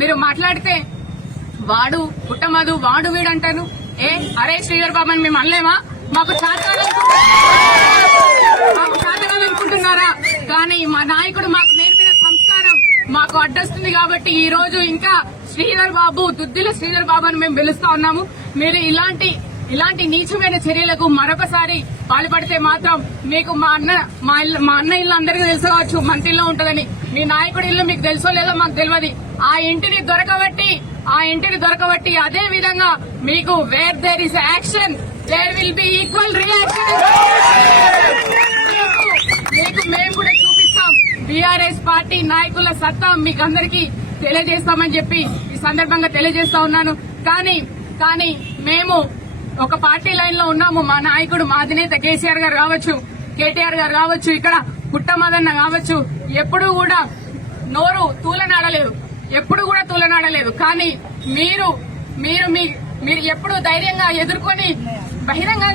మీరు మాట్లాడితే వాడు పుట్టమదు వాడు వీడు అంటారు. అరే శ్రీధర్ బాబు అని మేము అనలేమా? మాకు చాతకాలనుకుంటున్నారా? కానీ మా నాయకుడు మాకు నేర్పిన సంస్కారం మాకు అడ్డొస్తుంది కాబట్టి ఈ రోజు ఇంకా శ్రీధర్ బాబు, దుద్దిల శ్రీధర్ బాబు అని మేము పిలుస్తా ఉన్నాము. మీరు ఇలాంటి నీచమైన చర్యలకు మరొకసారి పాల్పడితే మాత్రం మీకు మా అన్న ఇల్లు అందరికీ తెలుసు కావచ్చు, మంత్రిలో ఉంటుందని. మీ నాయకుడి ఇల్లు మీకు తెలుసో లేదో మాకు తెలియదు. ఆ ఇంటిని దొరకబట్టి అదే విధంగా మీకు where there is action there will be equal reaction. మీకు మేము కూడా చూపిస్తాం. బీఆర్ఎస్ పార్టీ నాయకుల సత్తా మీకు అందరికీ తెలియజేస్తామని చెప్పి ఈ సందర్భంగా తెలియజేస్తా ఉన్నాను. కానీ మేము ఒక పార్టీ లైన్ లో ఉన్నాము. మా నాయకుడు, మా అధినేత కేసీఆర్ గారు కావచ్చు, కేటీఆర్ గారు కావచ్చు, ఇక్కడ పుట్టమదన్న కావచ్చు, ఎప్పుడూ కూడా నోరు తూలనాడలేదు. కానీ మీరు ఎప్పుడు ధైర్యంగా ఎదుర్కొని బహిరంగంగా